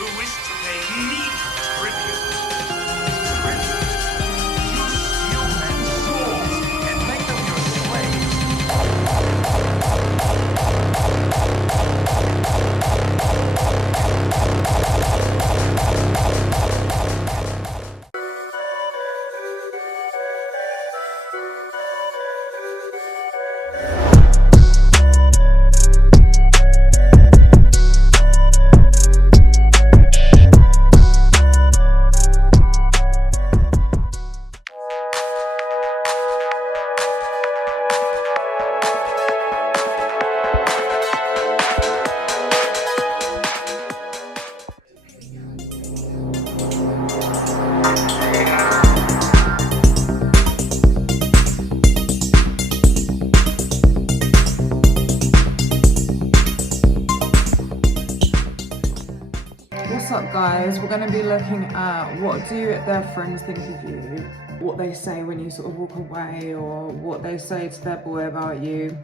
who wish to pay needless tribute. Use men's swords and make them your What's up guys, we're going to be looking at what do their friends think of you, what they say when you sort of walk away, or what they say to their boy about you.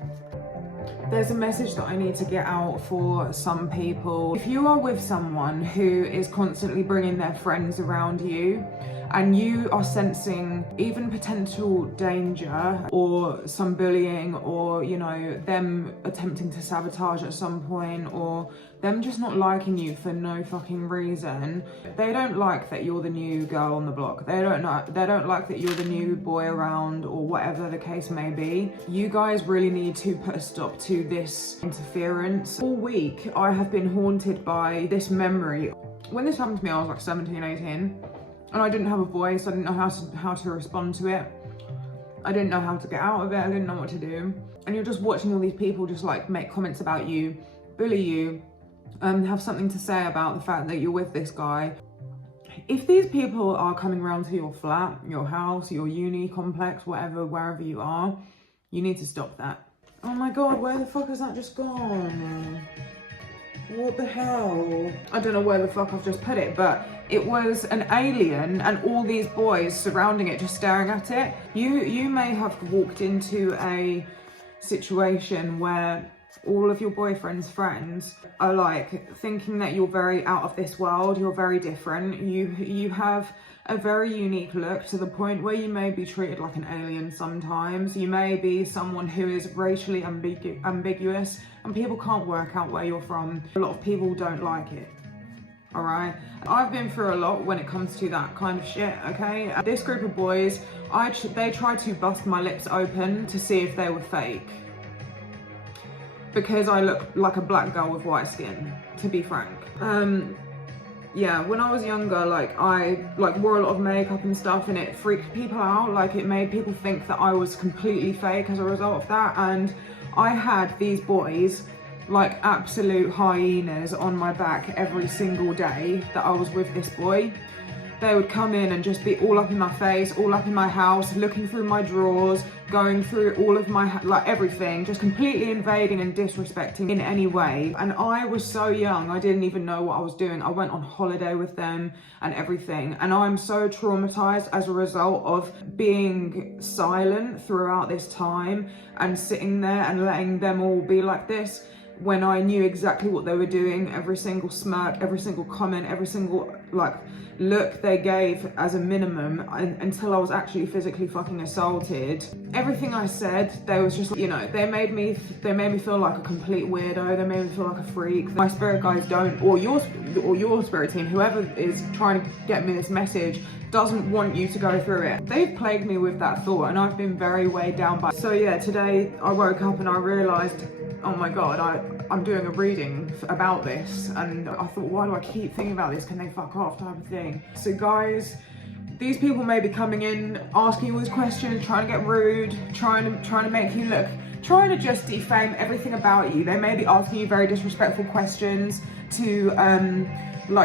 There's a message that I need to get out for some people. If you are with someone who is constantly bringing their friends around you and you are sensing even potential danger or some bullying, or you know, them attempting to sabotage at some point, or them just not liking you for no fucking reason. They don't like that you're the new girl on the block. They don't like that you're the new boy around, or whatever the case may be. You guys really need to put a stop to this interference. All week I have been haunted by this memory. When this happened to me, I was like 17, 18. And I didn't have a voice. I didn't know how to respond to it. I didn't know how to get out of it. I didn't know what to do. And you're just watching all these people just like make comments about you, bully you, have something to say about the fact that you're with this guy. If these people are coming around to your flat, your house, your uni complex, whatever, wherever you are, you need to stop that. Oh my God, where the fuck has that just gone? What the hell? I don't know where the fuck I've just put it, but it was an alien and all these boys surrounding it, just staring at it. You may have walked into a situation where all of your boyfriend's friends are like thinking that you're very out of this world, you're very different. You have a very unique look, to the point where you may be treated like an alien sometimes. You may be someone who is racially ambiguous and people can't work out where you're from. A lot of people don't like it, all right? I've been through a lot when it comes to that kind of shit, okay? This group of boys, they tried to bust my lips open to see if they were fake, because I look like a black girl with white skin, to be frank. Yeah, when I was younger, I wore a lot of makeup and stuff, and it freaked people out. Like, it made people think that I was completely fake as a result of that. And I had these boys like absolute hyenas on my back every single day that I was with this boy. They would come in and just be all up in my face, all up in my house, looking through my drawers, going through all of my, everything, just completely invading and disrespecting in any way. And I was so young, I didn't even know what I was doing. I went on holiday with them and everything. And I'm so traumatized as a result of being silent throughout this time and sitting there and letting them all be like this, when I knew exactly what they were doing. Every single smirk, every single comment, every single look they gave as a minimum, until I was actually physically fucking assaulted. Everything I said, they was just, you know, they made me feel like a complete weirdo. They made me feel like a freak. My spirit guys don't, or your spirit team, whoever is trying to get me this message, doesn't want you to go through it. They've plagued me with that thought, and I've been very weighed down by it. So yeah, today I woke up and I realized, oh my God, I'm doing a reading about this, and I thought, why do I keep thinking about this? Can they fuck off, type of thing. So guys, these people may be coming in, asking you all these questions, trying to get rude, trying to make you look, trying to just defame everything about you. They may be asking you very disrespectful questions to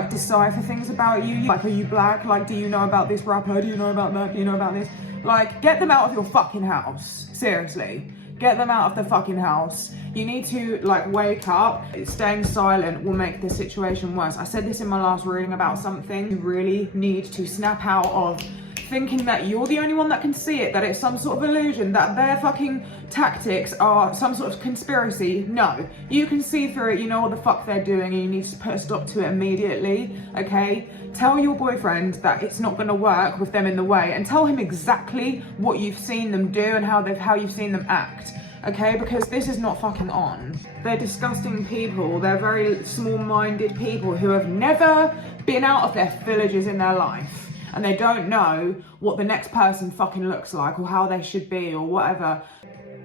decipher things about you. Like, are you black? Like, do you know about this rapper? Do you know about that? Do you know about this? Like, get them out of your fucking house. Seriously. Get them out of the fucking house. You need to wake up. Staying silent will make the situation worse. I said this in my last reading about something. You really need to snap out of thinking that you're the only one that can see it, that it's some sort of illusion, that their fucking tactics are some sort of conspiracy. No, you can see through it, you know what the fuck they're doing, and you need to put a stop to it immediately, okay? Tell your boyfriend that it's not gonna work with them in the way, and tell him exactly what you've seen them do and how you've seen them act, okay? Because this is not fucking on. They're disgusting people. They're very small-minded people who have never been out of their villages in their life, and they don't know what the next person fucking looks like or how they should be or whatever.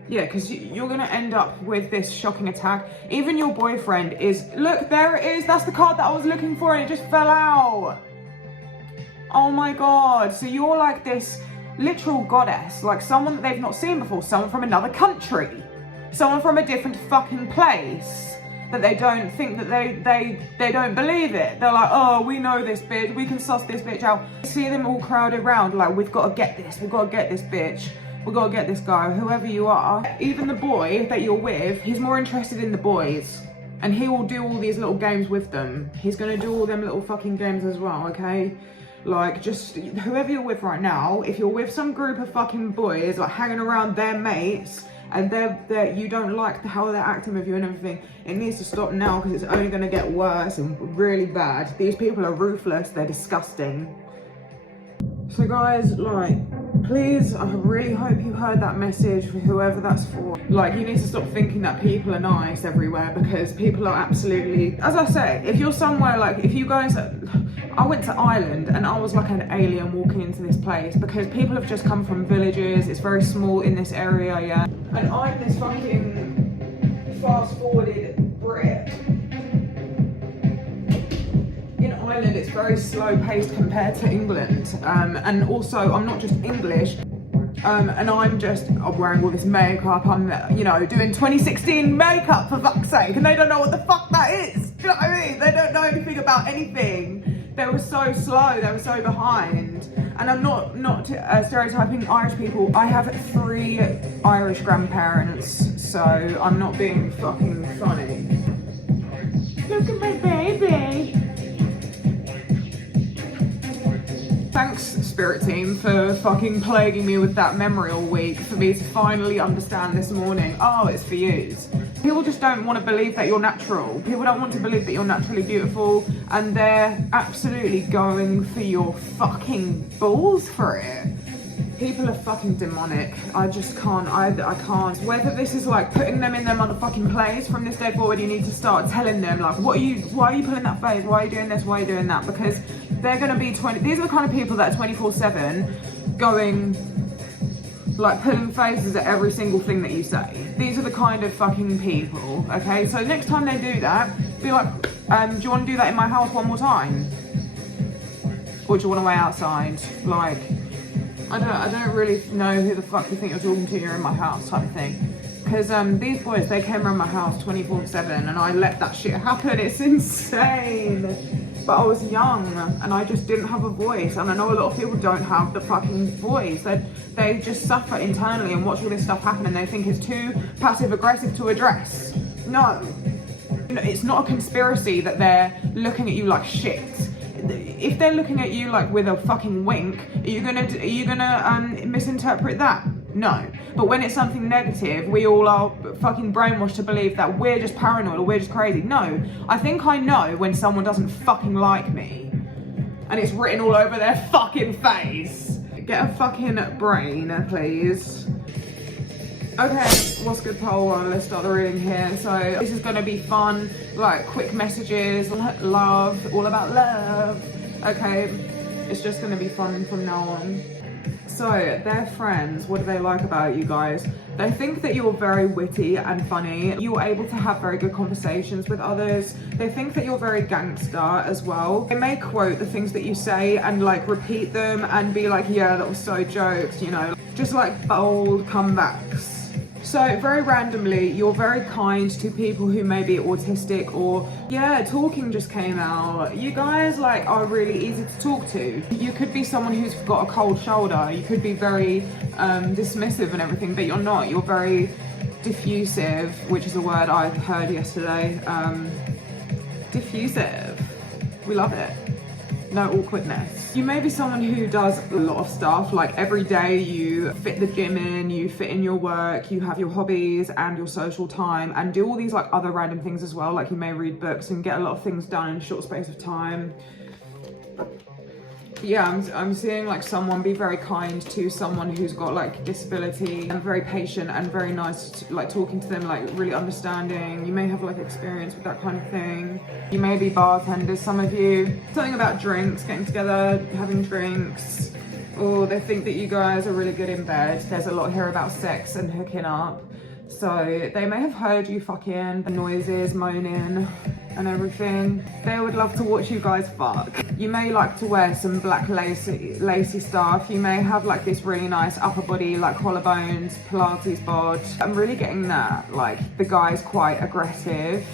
Yeah, because you're gonna end up with this shocking attack. Even your boyfriend is, look, there it is. That's the card that I was looking for and it just fell out. Oh my God. So you're like this literal goddess, like someone that they've not seen before, someone from another country, someone from a different fucking place, that they don't think that they don't believe it. They're like, oh, we know this bitch, we can suss this bitch out. See them all crowded around like, we've got to get this bitch, we've got to get this guy, whoever you are. Even the boy that you're with, he's more interested in the boys, and he will do all these little games with them. He's gonna do all them little fucking games as well, okay? Like, just whoever you're with right now, if you're with some group of fucking boys like hanging around their mates, and you don't like how they're acting with you and everything, it needs to stop now, because it's only going to get worse and really bad. These people are ruthless, they're disgusting. So guys, like, please, I really hope you heard that message for whoever that's for. Like, you need to stop thinking that people are nice everywhere, because people are absolutely, as I say, if you're somewhere, like, if you guys, I went to Ireland and I was like an alien walking into this place, because people have just come from villages, it's very small in this area, yeah. And I'm this fucking fast-forwarded Brit. In Ireland, it's very slow-paced compared to England. And also, I'm not just English. And I'm wearing all this makeup, I'm, you know, doing 2016 makeup for fuck's sake, and they don't know what the fuck that is. Do you know what I mean? They don't know anything about anything. They were so slow, they were so behind. And I'm not stereotyping Irish people. I have 3 Irish grandparents, so I'm not being fucking funny. Look at my baby. Thanks, Spirit Team, for fucking plaguing me with that memory all week, for me to finally understand this morning, oh, it's for yous. People just don't want to believe that you're natural. People don't want to believe that you're naturally beautiful, and they're absolutely going for your fucking balls for it. People are fucking demonic. I just can't, I can't. Whether this is like putting them in their motherfucking place, from this day forward you need to start telling them like, why are you pulling that face? Why are you doing this? Why are you doing that? Because they're gonna be these are the kind of people that are 24/7 going, like, pulling faces at every single thing that you say. These are the kind of fucking people, okay? So next time they do that, be like, do you want to do that in my house one more time? Or do you want to wait outside? Like, I don't really know who the fuck you think you're talking to, you're in my house type of thing. Because these boys, they came around my house 24/7 and I let that shit happen. It's insane. But I was young and I just didn't have a voice. And I know a lot of people don't have the fucking voice. They just suffer internally and watch all this stuff happen and they think it's too passive aggressive to address. No. It's not a conspiracy that they're looking at you like shit. If they're looking at you like with a fucking wink, are you gonna misinterpret that? No. But when it's something negative, we all are fucking brainwashed to believe that we're just paranoid or we're just crazy. No, I think I know when someone doesn't fucking like me, and it's written all over their fucking face. Get a fucking brain, please. Okay, what's good, poll? Let's start the reading here. So this is gonna be fun, like quick messages, love, all about love. Okay, it's just gonna be fun from now on. So their friends, what do they like about you guys? They think that you're very witty and funny. You're able to have very good conversations with others. They think that you're very gangster as well. They may quote the things that you say and like repeat them and be like, yeah, that was so jokes, you know, just like bold comebacks. So very randomly, you're very kind to people who may be autistic, or yeah, talking just came out. You guys like are really easy to talk to. You could be someone who's got a cold shoulder. You could be very dismissive and everything, but you're not. You're very diffusive, which is a word I heard yesterday. Diffusive. We love it. no awkwardness. You may be someone who does a lot of stuff, like every day you fit the gym in, you fit in your work, you have your hobbies and your social time, and do all these like other random things as well. Like you may read books and get a lot of things done in a short space of time. Yeah, I'm seeing like someone be very kind to someone who's got like disability, and very patient and very nice to, like talking to them, like really understanding. You may have like experience with that kind of thing. You may be bartenders, some of you. Something about drinks, getting together, having drinks, or they think that you guys are really good in bed. There's a lot here about sex and hooking up. So they may have heard you fucking, noises, moaning and everything. They would love to watch you guys fuck. You may like to wear some black lacy stuff. You may have like this really nice upper body, like collarbones, Pilates bod. I'm really getting that, like the guy's quite aggressive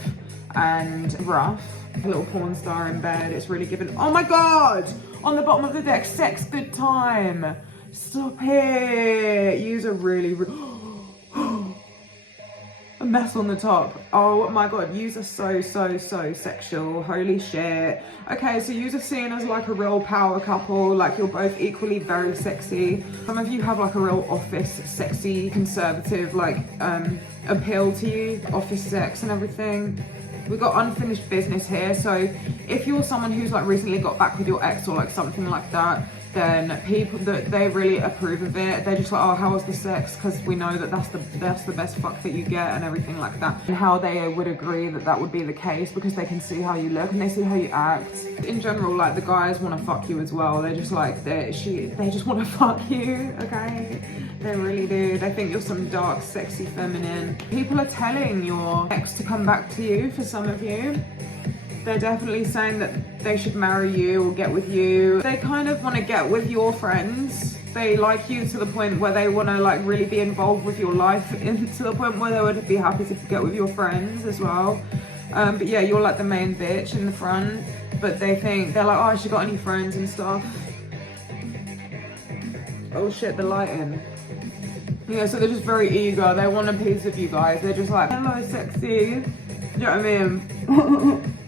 and rough. A little porn star in bed. It's really giving, oh my God! On the bottom of the deck, sex good time. Stop it. Use a really a mess on the top. Oh my God, yous are so sexual. Holy shit. Okay, so yous are seen as like a real power couple, like you're both equally very sexy. Some of you have like a real office sexy conservative like appeal to you, office sex and everything. We've got unfinished business here, so if you're someone who's like recently got back with your ex or like something like that, then people that they really approve of it. They're just like, oh, how was the sex? Because we know that that's the best fuck that you get and everything like that. And how they would agree that that would be the case because they can see how you look and they see how you act. In general, like the guys want to fuck you as well. They're just like they just want to fuck you. Okay, they really do. They think you're some dark, sexy, feminine. People are telling your ex to come back to you. For some of you, they're definitely saying that they should marry you or get with you. They kind of want to get with your friends. They like you to the point where they want to like really be involved with your life, and to the point where they would be happy to get with your friends as well. But yeah, you're like the main bitch in the front, but they think, they're like, oh, has she got any friends and stuff? Oh shit, the lighting. Yeah, so they're just very eager. They want a piece of you guys. They're just like, hello, sexy. You know what I mean?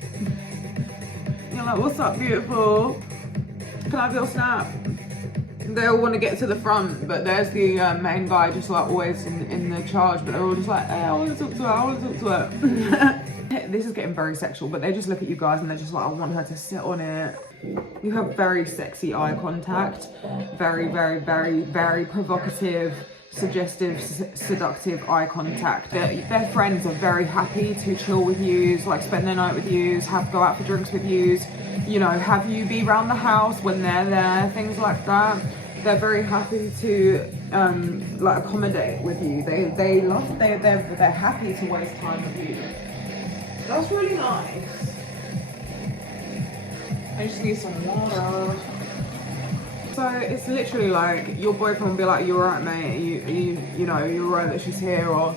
You're like, what's up, beautiful? Can I have your snap? They all want to get to the front, but there's the main guy just like always in the charge, but they're all just like, hey, I want to talk to her, I want to talk to her. This is getting very sexual, but they just look at you guys and they're just like, I want her to sit on it. You have very sexy eye contact, very provocative, suggestive, seductive eye contact. Their friends are very happy to chill with you, like spend their night with you, go out for drinks with you, you know, have you be around the house when they're there, things like that. They're very happy to like accommodate with you. They're happy to waste time with you. That's really nice. I just need some water. So it's literally like your boyfriend will be like, you're right, mate, you know, you're right that she's here, or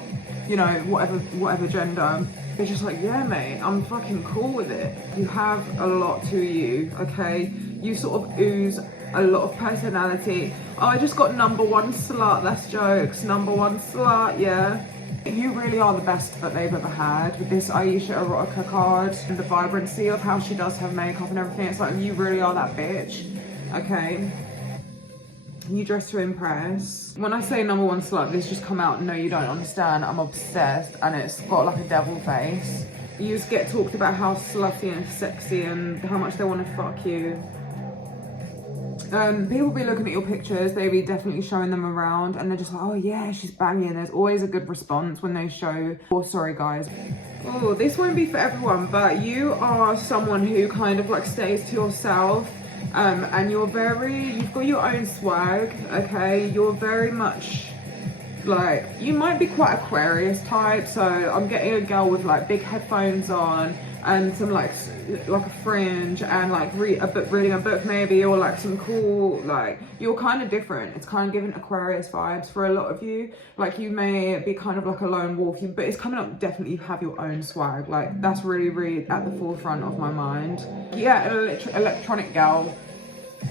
you know, whatever gender. It's just like, yeah, mate, I'm fucking cool with it. You have a lot to you, okay? You sort of ooze a lot of personality. Oh, I just got #1 slut, that's jokes. #1 slut, yeah. You really are the best that they've ever had with this Aisha Erotica card and the vibrancy of how she does her makeup and everything. It's like, you really are that bitch, okay? You dress to impress. When I say #1 slut, this just come out, no you don't understand, I'm obsessed, and it's got like a devil face. You just get talked about how slutty and sexy and how much they want to fuck you. People be looking at your pictures, they be definitely showing them around, and they're just like, oh yeah, she's banging. There's always a good response when they show, oh sorry guys. Oh, this won't be for everyone, but you are someone who kind of like stays to yourself. And you've got your own swag, okay? You're very much like, you might be quite Aquarius type, so I'm getting a girl with like big headphones on and some like a fringe and like reading a book maybe, or like some cool, like, you're kind of different. It's kind of giving Aquarius vibes for a lot of you. Like you may be kind of like a lone wolf, but it's coming up, definitely you have your own swag. Like that's really at the forefront of my mind. Yeah, an electronic gal.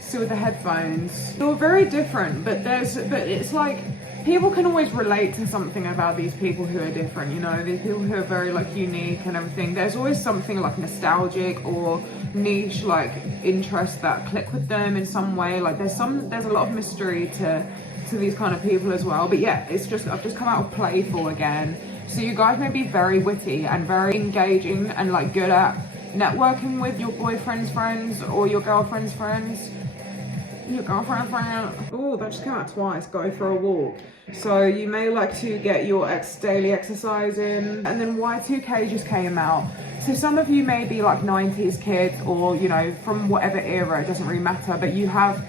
still with the headphones. They're very different, but it's like, people can always relate to something about these people who are different, you know, these people who are very like unique and everything. There's always something like nostalgic or niche like interest that click with them in some way. Like there's a lot of mystery to these kind of people as well. But yeah, I've just come out of playful again. So you guys may be very witty and very engaging and like good at networking with your boyfriend's friends or your girlfriend's friends. Your girlfriend friend. Oh, that just came out twice. Go for a walk. So you may like to get your daily exercise in. And then Y2K just came out. So some of you may be like 90s kids or, you know, from whatever era, it doesn't really matter. But you have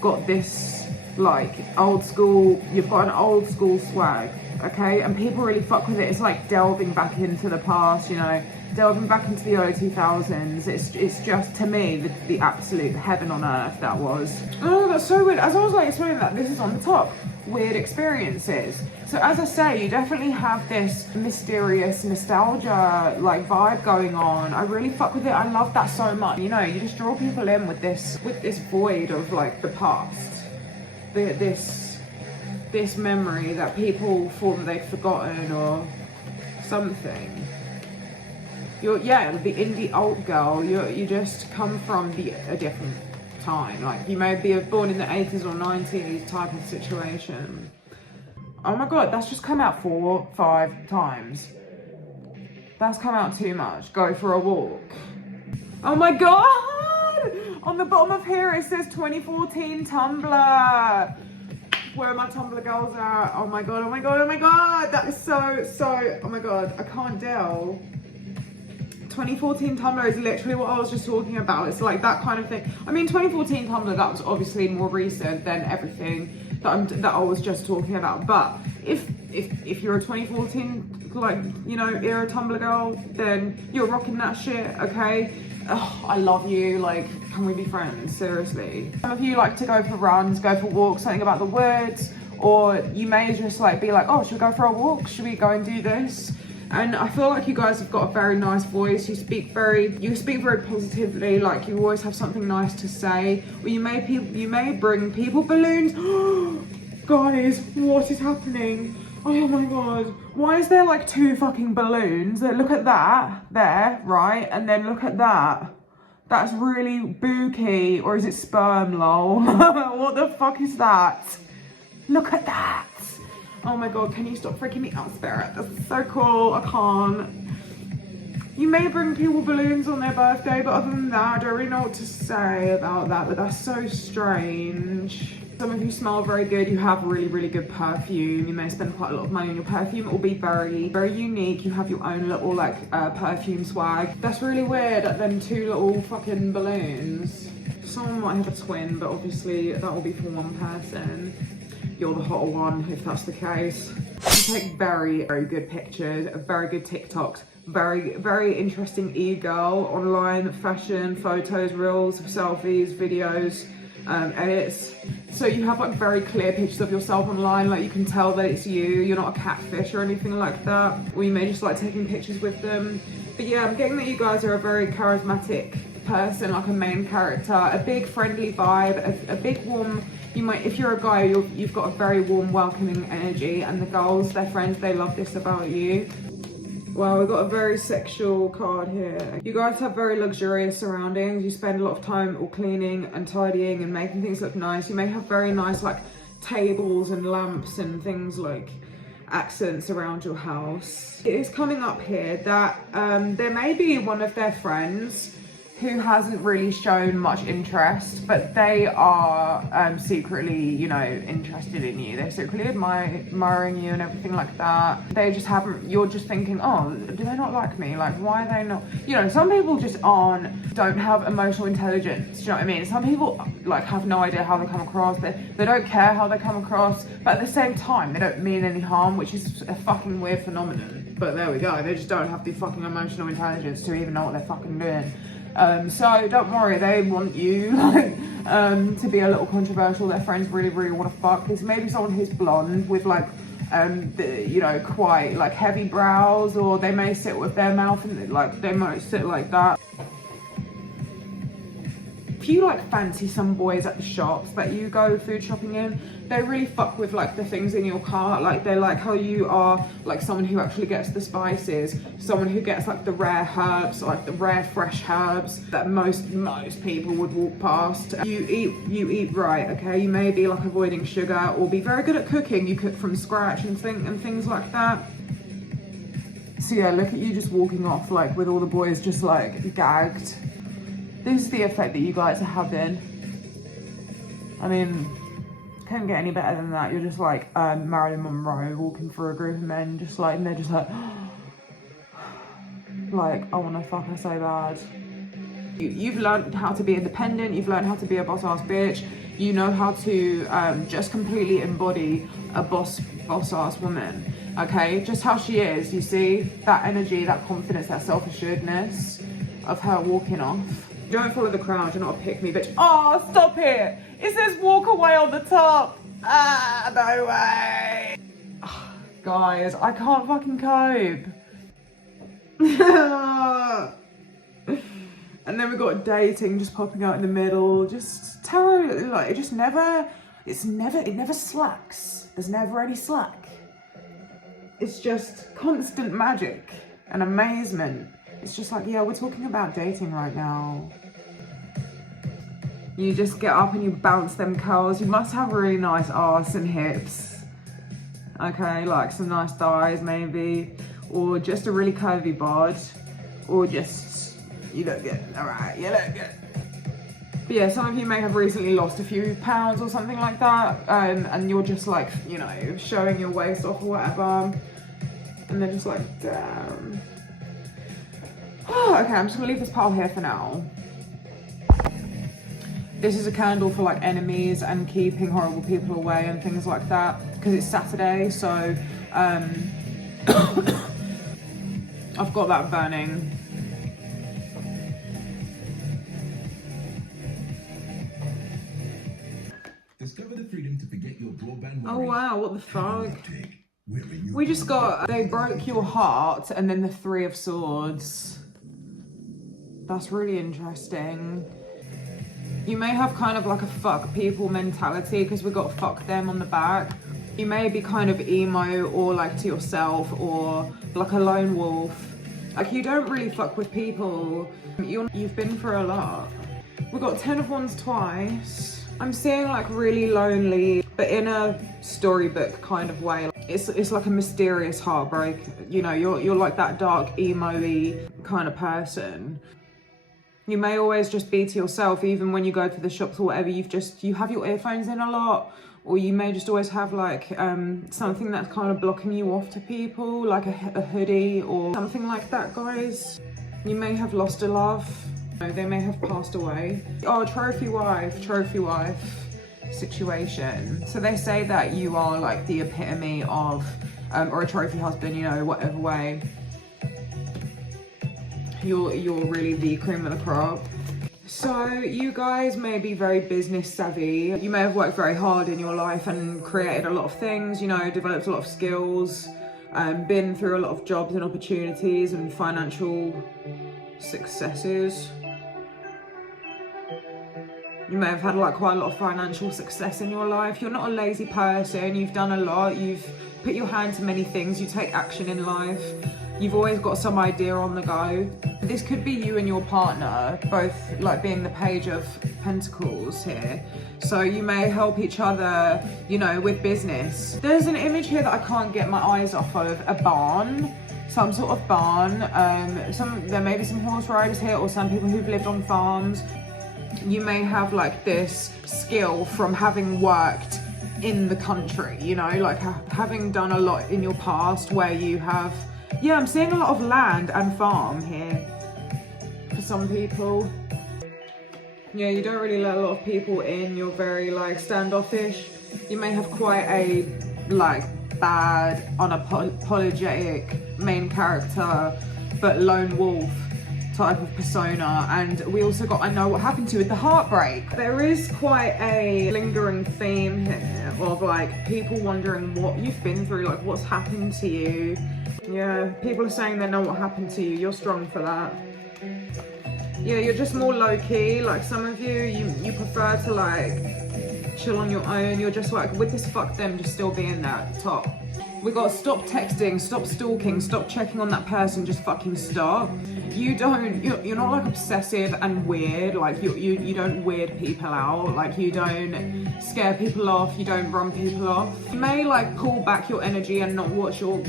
got this like old school, you've got an old school swag, okay? And people really fuck with it. It's like delving back into the past, you know, delving back into the early 2000s. It's just, to me, the absolute heaven on earth that was. Oh, that's so weird. As I was like explaining that, this is on the top. Weird experiences. So as I say, you definitely have this mysterious nostalgia like vibe going on. I really fuck with it. I love that so much. You know, you just draw people in with this void of like the past. This memory that people thought that they'd forgotten or something. You're the indie alt girl. You just come from a different time. Like you may be born in the 80s or 90s type of situation. Oh my god, that's just come out 4-5 times. That's come out too much. Go for a walk. Oh my god! On the bottom of here it says 2014 Tumblr. Where are my Tumblr girls at? Oh my god, oh my god, oh my god! That is so, oh my god, I can't deal. 2014 Tumblr is literally what I was just talking about. It's like that kind of thing. I mean, 2014 Tumblr, that was obviously more recent than everything that I was just talking about. But if you're a 2014 like, you know, era Tumblr girl, then you're rocking that shit, okay? Oh, I love you. Like, can we be friends? Seriously. Some of you like to go for runs, go for walks, something about the woods, or you may just like be like, oh, should we go for a walk? Should we go and do this? And I feel like you guys have got a very nice voice. You speak very positively. Like you always have something nice to say. Or you may bring people balloons. Guys, what is happening? Oh my god! Why is there like 2 fucking balloons? Look at that there, right? And then look at that. That's really booky, or is it sperm? Lol. What the fuck is that? Look at that. Oh my god, can you stop freaking me out, Spirit? That's so cool. I can't. You may bring people balloons on their birthday, but other than that, I don't really know what to say about that, but that's so strange. Some of you smell very good. You have really good perfume. You may spend quite a lot of money on your perfume. It will be very unique. You have your own little like perfume swag. That's really weird. Then 2 little fucking balloons. Someone might have a twin, but obviously that will be for one person. You're the hotter one if that's the case. You take very good pictures, very good TikToks, very interesting e-girl online, fashion, photos, reels, selfies, videos, edits. So you have like very clear pictures of yourself online, like you can tell that it's you, you're not a catfish or anything like that. Or you may just like taking pictures with them. But yeah, I'm getting that you guys are a very charismatic person, like a main character, a big friendly vibe, a big warm. You might, if you're a guy, you've got a very warm, welcoming energy, and the girls, their friends, they love this about you. Wow, we've got a very sexual card here. You guys have very luxurious surroundings. You spend a lot of time all cleaning and tidying and making things look nice. You may have very nice like tables and lamps and things like accents around your house. It is coming up here that there may be one of their friends who hasn't really shown much interest, but they are secretly, you know, interested in you. They're secretly admiring you and everything like that. They just haven't, you're just thinking, oh, do they not like me? Like, why are they not? You know, some people just don't have emotional intelligence, do you know what I mean? Some people like have no idea how they come across. They don't care how they come across, but at the same time, they don't mean any harm, which is a fucking weird phenomenon. But there we go, they just don't have the fucking emotional intelligence to even know what they're fucking doing. So don't worry, they want you to be a little controversial. Their friends really want to fuck. There's maybe someone who's blonde with like you know, quite like heavy brows, or they may sit with their mouth and like they might sit like that. if you like fancy some boys at the shops that you go food shopping in, they really fuck with like the things in your cart. Like they like how you are like someone who actually gets the spices, someone who gets like the rare herbs, like the rare fresh herbs that most people would walk past. You eat right, okay? You may be like avoiding sugar or be very good at cooking. You cook from scratch and things like that. So yeah, look at you just walking off like with all the boys just like gagged. This is the effect that you guys are having. I mean, can't get any better than that. You're just like Marilyn Monroe walking through a group of men, just like, and they're just like, like, I want to fuck her so bad. You've learned how to be independent. You've learned how to be a boss ass bitch. You know how to just completely embody a boss ass woman. Okay, just how she is. You see that energy, that confidence, that self-assuredness of her walking off. Don't follow the crowd, you're not a pick me bitch. Oh, stop it! It says walk away on the top. Ah, no way. Guys, I can't fucking cope. And then we got dating just popping out in the middle. Just tarot, like it never slacks. There's never any slack. It's just constant magic and amazement. It's just like, yeah, we're talking about dating right now. You just get up and you bounce them curls. You must have really nice arse and hips. Okay, like some nice thighs maybe. Or just a really curvy bod. Or just, you look good. All right, you look good. But yeah, some of you may have recently lost a few pounds or something like that. And you're just like, you know, showing your waist off or whatever. And they're just like, damn. Okay, I'm just gonna leave this pile here for now. This is a candle for like enemies and keeping horrible people away and things like that, because it's Saturday, so I've got that burning. Discover the freedom to forget your broadband Oh worries. wow, what the fuck? We just got, they broke your heart and then the 3 of Swords. That's really interesting. You may have kind of like a fuck people mentality because we got fuck them on the back. You may be kind of emo or like to yourself or like a lone wolf. Like you don't really fuck with people. You've been through a lot. We got 10 of Wands twice. I'm seeing like really lonely, but in a storybook kind of way. It's like a mysterious heartbreak. You know, you're like that dark emo-y kind of person. You may always just be to yourself, even when you go to the shops or whatever. You have your earphones in a lot, or you may just always have like something that's kind of blocking you off to people, like a hoodie or something like that, guys. You may have lost a love. They may have passed away. Oh, trophy wife situation. So they say that you are like the epitome of, or a trophy husband, you know, whatever way. You're really the cream of the crop. So you guys may be very business savvy. You may have worked very hard in your life and created a lot of things, you know, developed a lot of skills, been through a lot of jobs and opportunities and financial successes. You may have had like quite a lot of financial success in your life. You're not a lazy person. You've done a lot. You've put your hand to many things. You take action in life. You've always got some idea on the go. This could be you and your partner, both like being the Page of Pentacles here. So you may help each other, you know, with business. There's an image here that I can't get my eyes off of, a barn. Some sort of barn. There may be some horse riders here or some people who've lived on farms. You may have like this skill from having worked in the country, you know, like having done a lot in your past where you have, yeah, I'm seeing a lot of land and farm here for some people. Yeah, you don't really let a lot of people in. You're very like standoffish. You may have quite a like bad, unapologetic main character, but lone wolf type of persona. And we also got I Know What Happened to You with the heartbreak. There is quite a lingering theme here of like people wondering what you've been through, like what's happened to you. Yeah, people are saying they know what happened to you. You're strong for that. Yeah, you're just more low-key. Like some of you prefer to like chill on your own. You're just like, with this fuck them just still being there at the top. We got stop texting, stop stalking, stop checking on that person, just fucking stop. You're not like obsessive and weird, like you don't weird people out, like you don't scare people off, you don't run people off. You may like pull back your energy and not watch your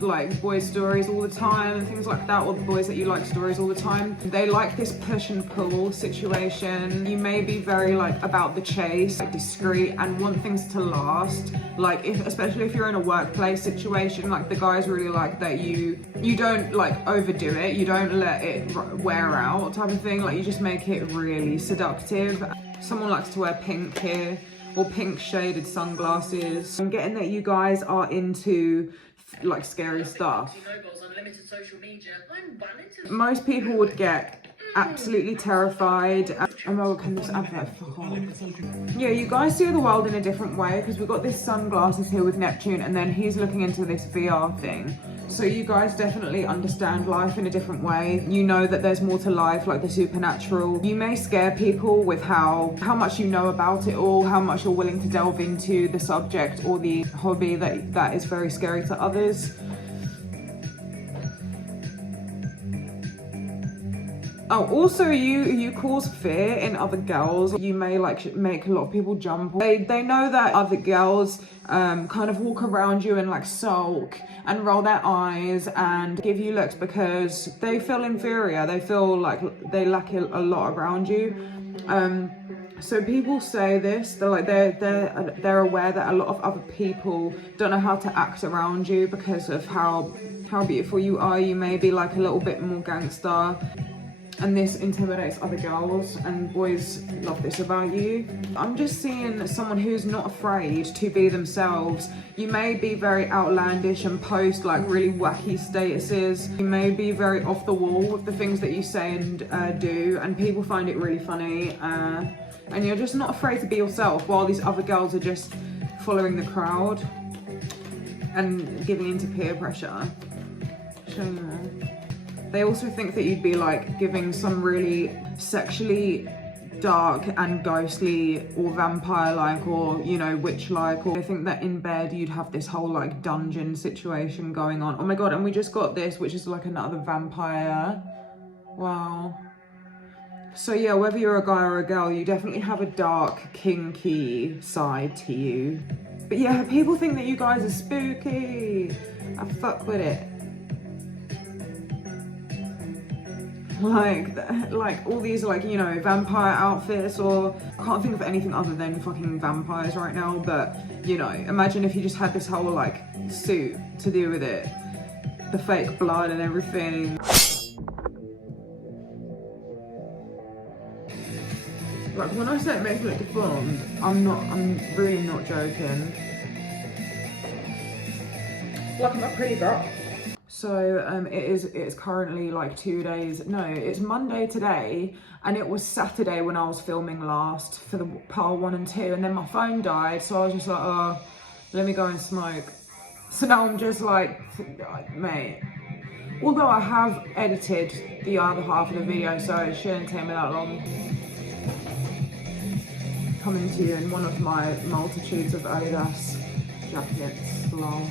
like boys stories all the time and things like that, or the boys that you like stories all the time. They like this push and pull situation. You may be very like about the chase, like discreet, and want things to last. Like especially if you're in a workplace situation, like the guys really like that you don't like overdo it, you don't let it wear out type of thing, like you just make it really seductive. Someone likes to wear pink here, or pink shaded sunglasses. I'm getting that you guys are into like scary stuff. Most people would get absolutely terrified. Oh my god, can this advert fuck off? Yeah, you guys see the world in a different way, because we've got this sunglasses here with Neptune, and then he's looking into this VR thing. So you guys definitely understand life in a different way. You know that there's more to life, like the supernatural. You may scare people with how much you know about it all, how much you're willing to delve into the subject or the hobby that is very scary to others. Oh, also you cause fear in other girls. You may like make a lot of people jump. They know that other girls kind of walk around you and like sulk and roll their eyes and give you looks because they feel inferior. They feel like they lack a lot around you. So people say this, they're aware that a lot of other people don't know how to act around you because of how beautiful you are. You may be like a little bit more gangster. And this intimidates other girls, and boys love this about you. I'm just seeing someone who's not afraid to be themselves. You may be very outlandish and post like really wacky statuses. You may be very off the wall with the things that you say and do, and people find it really funny. And you're just not afraid to be yourself, while these other girls are just following the crowd and giving into peer pressure. Showing you. They also think that you'd be like giving some really sexually dark and ghostly or vampire-like, or you know, witch-like, or they think that in bed you'd have this whole like dungeon situation going on. Oh my god, and we just got this, which is like another vampire. Wow. So yeah, whether you're a guy or a girl, you definitely have a dark, kinky side to you. But yeah, people think that you guys are spooky. I fuck with it. Like all these like, you know, vampire outfits, or I can't think of anything other than fucking vampires right now, but you know, imagine if you just had this whole like suit to do with it, the fake blood and everything. Like when I say it makes me look deformed, I'm really not joking. Like I'm a pretty girl. So it's currently like 2 days, no, it's Monday today, and it was Saturday when I was filming last for the part 1 and 2, and then my phone died, so I was just like, oh, let me go and smoke. So now I'm just like, mate, although I have edited the other half of the video, so it shouldn't take me that long. Coming to you in one of my multitudes of Adidas jackets, lol.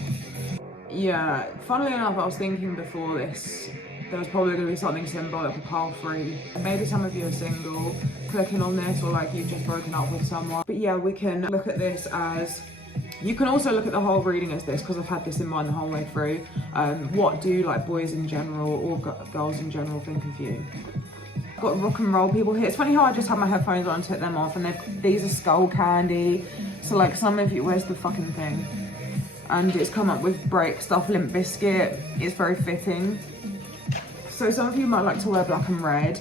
Yeah, funnily enough, I was thinking before this, there was probably going to be something symbolic for pile 3. Maybe some of you are single, clicking on this, or like you've just broken up with someone. But yeah, we can look at this as, you can also look at the whole reading as this, because I've had this in mind the whole way through. What do like boys in general or girls in general think of you? I've got rock and roll people here. It's funny how I just have my headphones on and took them off, and these are skull candy. So like some of you, where's the fucking thing? And it's come up with Break Stuff, Limp Bizkit. It's very fitting. So some of you might like to wear black and red,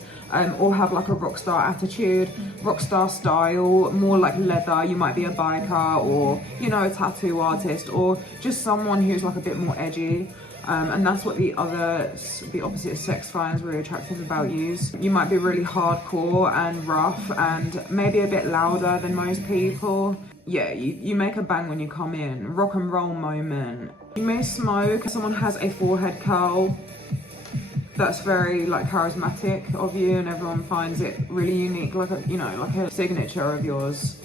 or have like a rock star attitude, rock star style, more like leather. You might be a biker, or you know, a tattoo artist, or just someone who's like a bit more edgy. And that's what the opposite sex finds really attractive about you. You might be really hardcore and rough and maybe a bit louder than most people. Yeah, you make a bang when you come in. Rock and roll moment. You may smoke. Someone has a forehead curl. that's very like charismatic of you, and everyone finds it really unique, like a, you know, like a signature of yours.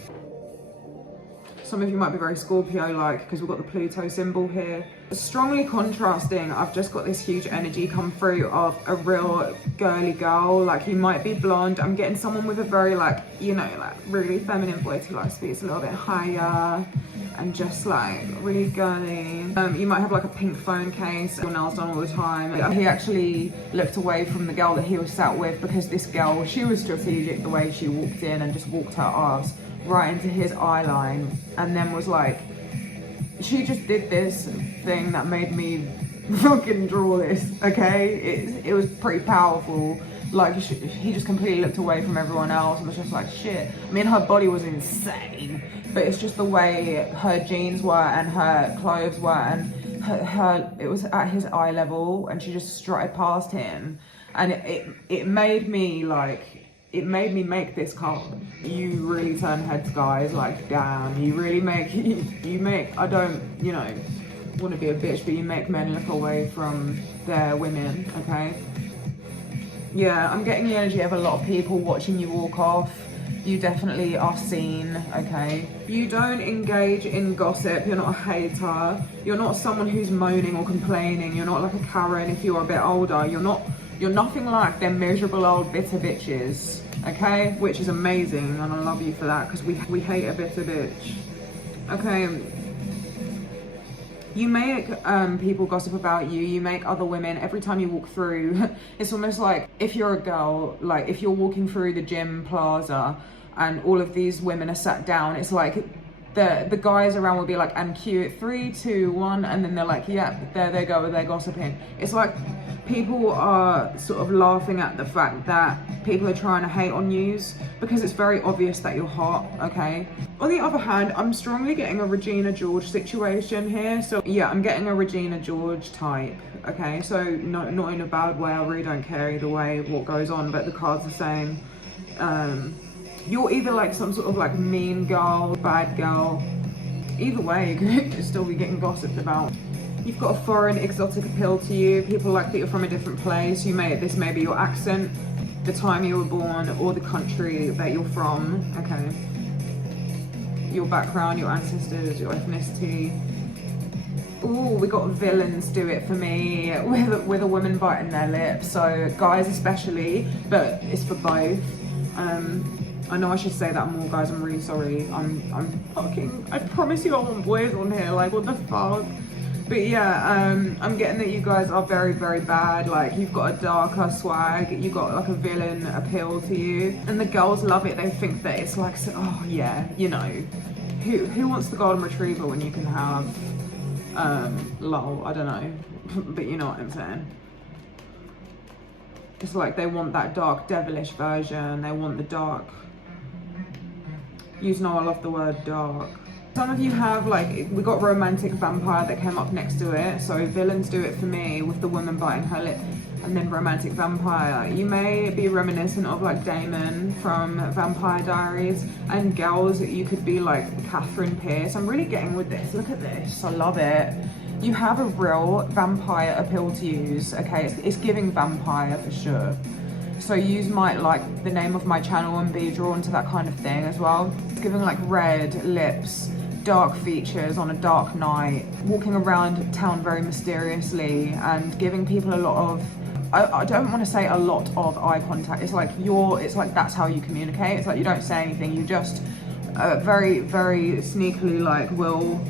Some of you might be very Scorpio-like because we've got the Pluto symbol here. Strongly contrasting, I've just got this huge energy come through of a real girly girl. Like, you might be blonde. I'm getting someone with a very, like, you know, like really feminine voice who like speaks a little bit higher and just like really girly. You might have like a pink phone case, your nails done all the time. He actually looked away from the girl that he was sat with because this girl, she was strategic the way she walked in and just walked her ass right into his eye line, and then was like, she just did this thing that made me fucking draw this, okay? It was pretty powerful. Like, he just completely looked away from everyone else and was just like, shit. I mean, her body was insane, but it's just the way her jeans were and her clothes were, and it was at his eye level, and she just strutted past him, and it made me like, it made me make this card. You really turn heads, guys. Like, damn, you really make, you make, I don't, you know, want to be a bitch, but you make men look away from their women, okay? Yeah, I'm getting the energy of a lot of people watching you walk off. You definitely are seen, okay? You don't engage in gossip. You're not a hater. You're not someone who's moaning or complaining. You're not like a Karen if you're a bit older. You're nothing like them miserable old bitter bitches, okay? Which is amazing, and I love you for that, because we hate a bitter bitch. Okay. You make people gossip about you. You make other women, every time you walk through, it's almost like if you're a girl, like if you're walking through the gym plaza and all of these women are sat down, it's like the guys around will be like, and cue it, 3, 2, 1, and then they're like, yeah, there they go, they're gossiping. It's like people are sort of laughing at the fact that people are trying to hate on you because it's very obvious that you're hot, okay? On the other hand, I'm strongly getting a Regina George situation here. So yeah, I'm getting a Regina George type, okay? So not in a bad way, I really don't care either way what goes on, but the cards are saying, you're either like some sort of like mean girl, bad girl. Either way, you could still be getting gossiped about. You've got a foreign, exotic appeal to you. People like that you're from a different place. This may be your accent, the time you were born, or the country that you're from, okay? Your background, your ancestors, your ethnicity. Ooh, we got villains do it for me with a woman biting their lips. So guys especially, but it's for both. I know I should say that more, guys. I'm really sorry. I promise you I want boys on here. Like, what the fuck? But yeah, I'm getting that you guys are very, very bad. Like, you've got a darker swag. You've got like a villain appeal to you. And the girls love it. They think that it's like, oh yeah, you know, who wants the golden retriever when you can have, lol, I don't know. But you know what I'm saying. It's like they want that dark, devilish version. They want the dark. You know I love the word dark. Some of you have, like, we got romantic vampire that came up next to it. So villains do it for me with the woman biting her lip, and then romantic vampire. You may be reminiscent of like Damon from Vampire Diaries, and girls, you could be like Catherine Pierce. I'm really getting with this. Look at this. I love it. You have a real vampire appeal to use, okay? It's giving vampire for sure. So you might like the name of my channel and be drawn to that kind of thing as well. It's giving like red lips, dark features on a dark night, walking around town very mysteriously and giving people a lot of, I don't want to say a lot of eye contact. It's like that's how you communicate. It's like you don't say anything, you just very, very sneakily like will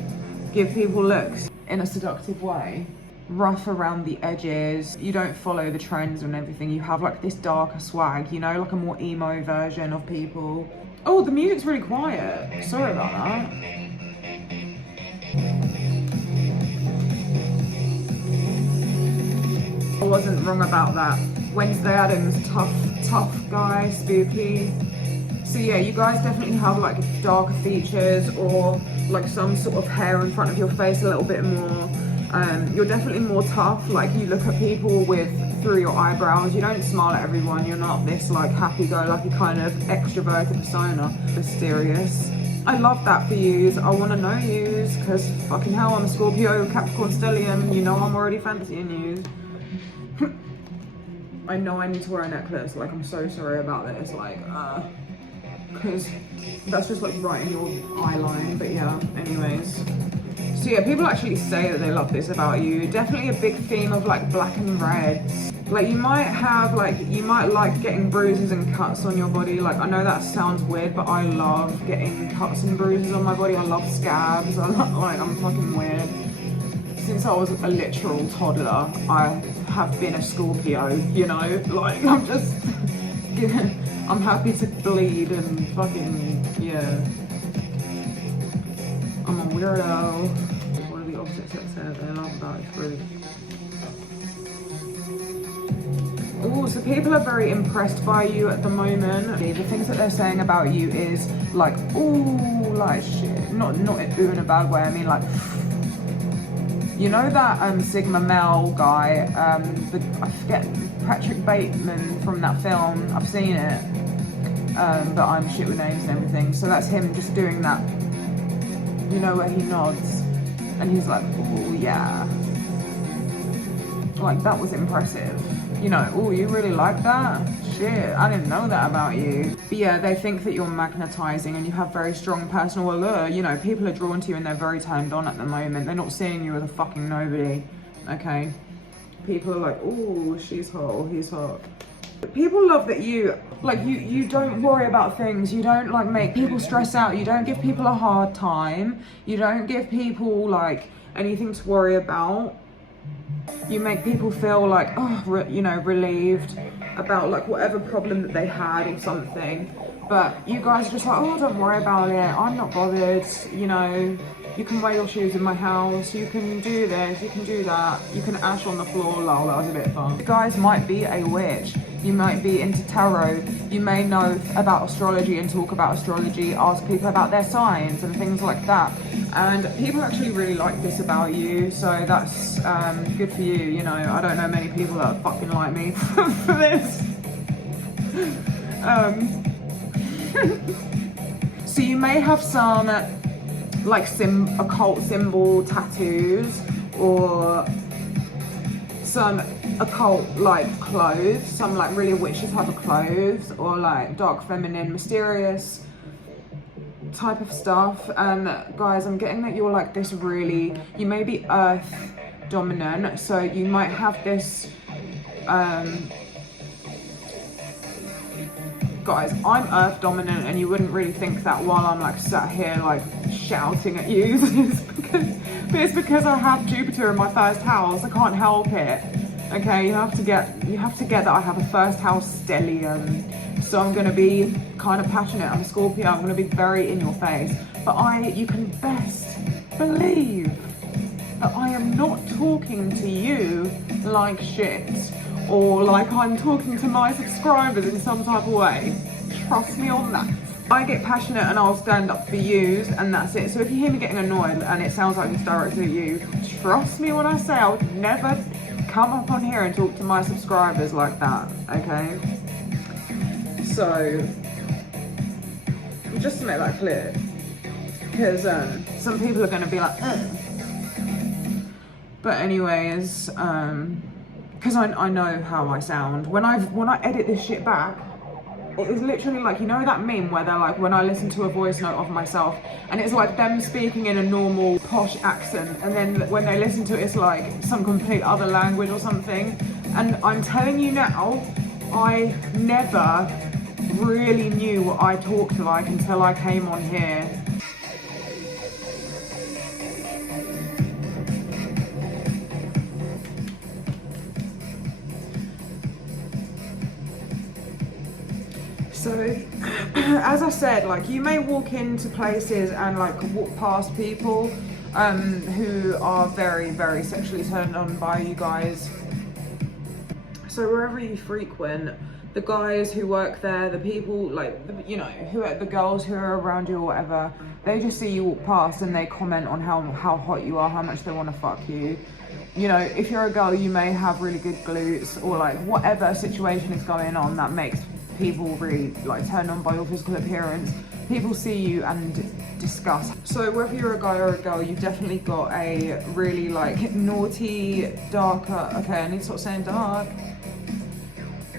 give people looks in a seductive way. Rough around the edges. You don't follow the trends and everything. You have like this darker swag, you know, like a more emo version of people. Oh, the music's really quiet. Sorry about that. I wasn't wrong about that. Wednesday Addams, tough guy, spooky. So yeah, you guys definitely have like darker features or like some sort of hair in front of your face a little bit more. You're definitely more tough. Like, you look at people through your eyebrows. You don't smile at everyone. You're not this like happy-go-lucky kind of extroverted persona. Mysterious. I love that for yous. I want to know yous because fucking hell, I'm a Scorpio, Capricorn, Stellium. You know I'm already fancying yous. I know I need to wear a necklace. Like, I'm so sorry about this. Like, because that's just like right in your eye line. But yeah, anyways. So yeah, people actually say that they love this about you. Definitely a big theme of like black and reds. Like you might like getting bruises and cuts on your body. Like I know that sounds weird, but I love getting cuts and bruises on my body. I love scabs. I'm fucking weird. Since I was a literal toddler, I have been a Scorpio, you know? Like I'm just, I'm happy to bleed and fucking, yeah. I'm a weirdo. One of the opposite sex said they love about fruit. Oh, so people are very impressed by you at the moment. The things that they're saying about you is like, ooh, like shit. Not ooh in a bad way. I mean like, you know that Sigma male guy, I forget, Patrick Bateman from that film. I've seen it, but I'm shit with names and everything. So that's him just doing that. You know, where he nods and he's like, oh yeah, like that was impressive, you know. Oh, you really like that? Shit, I didn't know that about you. But yeah, they think that you're magnetizing and you have very strong personal allure. You know, people are drawn to you and they're very turned on at the moment. They're not seeing you as a fucking nobody, okay? People are like, oh, she's hot or he's hot. People love that you don't worry about things. You don't like make people stress out. You don't give people a hard time. You don't give people like anything to worry about. You make people feel like, oh, you know, relieved about like whatever problem that they had or something. But you guys are just like, oh, don't worry about it. I'm not bothered. You know, you can wear your shoes in my house. You can do this. You can do that. You can ash on the floor. Lol, that was a bit fun. You guys might be a witch. You might be into tarot. You may know about astrology and talk about astrology, ask people about their signs and things like that. And people actually really like this about you, so that's good for you, you know. I don't know many people that fucking like me for this. So you may have some like occult symbol tattoos or some occult like clothes, some like really witchy type of clothes, or like dark feminine mysterious type of stuff. And guys, I'm getting that you're like this really, you may be earth dominant, so you might have this guys, I'm earth dominant and you wouldn't really think that while I'm like sat here like shouting at you. It's because I have Jupiter in my first house. I can't help it. Okay, you have to get that I have a first house stellium. So I'm gonna be kind of passionate. I'm a Scorpio, I'm gonna be very in your face. But you can best believe that I am not talking to you like shit, or like I'm talking to my subscribers in some type of way. Trust me on that. I get passionate and I'll stand up for yous, and that's it. So if you hear me getting annoyed and it sounds like it's directed at you, trust me when I say I would never come up on here and talk to my subscribers like that, okay? So, just to make that clear, because some people are going to be like, But anyways, because I know how I sound. When I edit this shit back, it is literally like, you know that meme where they're like, when I listen to a voice note of myself and it's like them speaking in a normal posh accent, and then when they listen to it, it's like some complete other language or something. And I'm telling you now, I never really knew what I talked like until I came on here. So, as I said, like, you may walk into places and like walk past people who are very, very sexually turned on by you guys. So wherever you frequent, the guys who work there, the people, like, you know, the girls who are around you or whatever, they just see you walk past and they comment on how hot you are, how much they want to fuck you. You know, if you're a girl, you may have really good glutes, or like whatever situation is going on that makes people really like turned on by your physical appearance. People see you and discuss. So whether you're a guy or a girl, you've definitely got a really like naughty, darker, okay, I need to stop saying dark.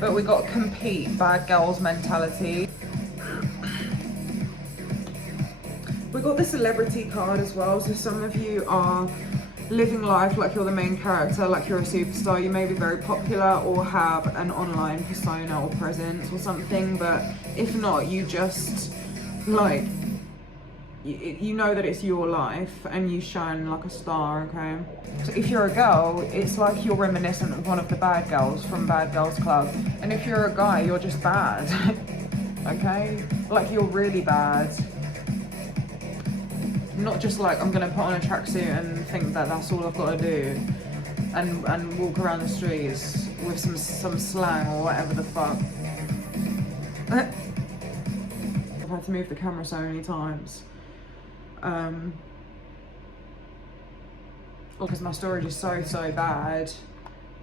But we got compete bad girls mentality. We got the celebrity card as well, so some of you are living life like you're the main character, like you're a superstar. You may be very popular or have an online persona or presence or something, but if not, you just like, you know that it's your life and you shine like a star, okay? So if you're a girl, it's like you're reminiscent of one of the bad girls from Bad Girls Club. And if you're a guy, you're just bad, okay? Like you're really bad. Not just like I'm gonna put on a tracksuit and think that that's all I've got to do and walk around the streets with some slang or whatever the fuck. I've had to move the camera so many times. Because my storage is so bad.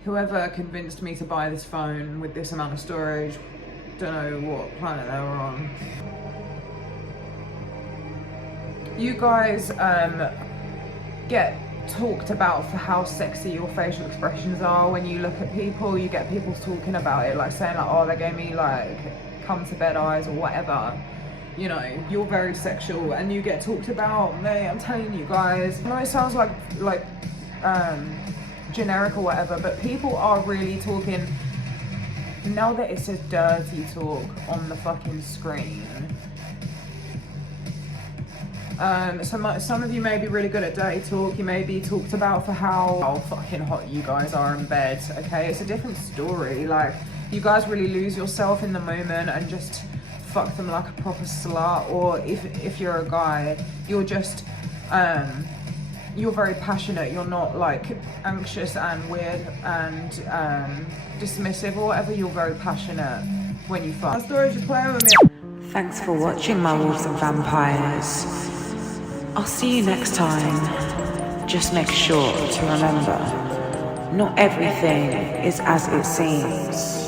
Whoever convinced me to buy this phone with this amount of storage, don't know what planet they were on. You guys get talked about for how sexy your facial expressions are. When you look at people, you get people talking about it, like saying like, oh, they gave me like come to bed eyes or whatever. You know, you're very sexual and you get talked about. Mate, I'm telling you guys, I know it sounds like generic or whatever, but people are really talking now that it says dirty talk on the fucking screen. Some of you may be really good at dirty talk. You may be talked about for how fucking hot you guys are in bed, okay? It's a different story. Like, you guys really lose yourself in the moment and just fuck them like a proper slut. Or if you're a guy, you're just, you're very passionate. You're not like anxious and weird and dismissive or whatever. You're very passionate when you fuck. My story just playing with me. Thanks for watching my Wolves and Vampires. I'll see you next time. Just make sure to remember, not everything is as it seems.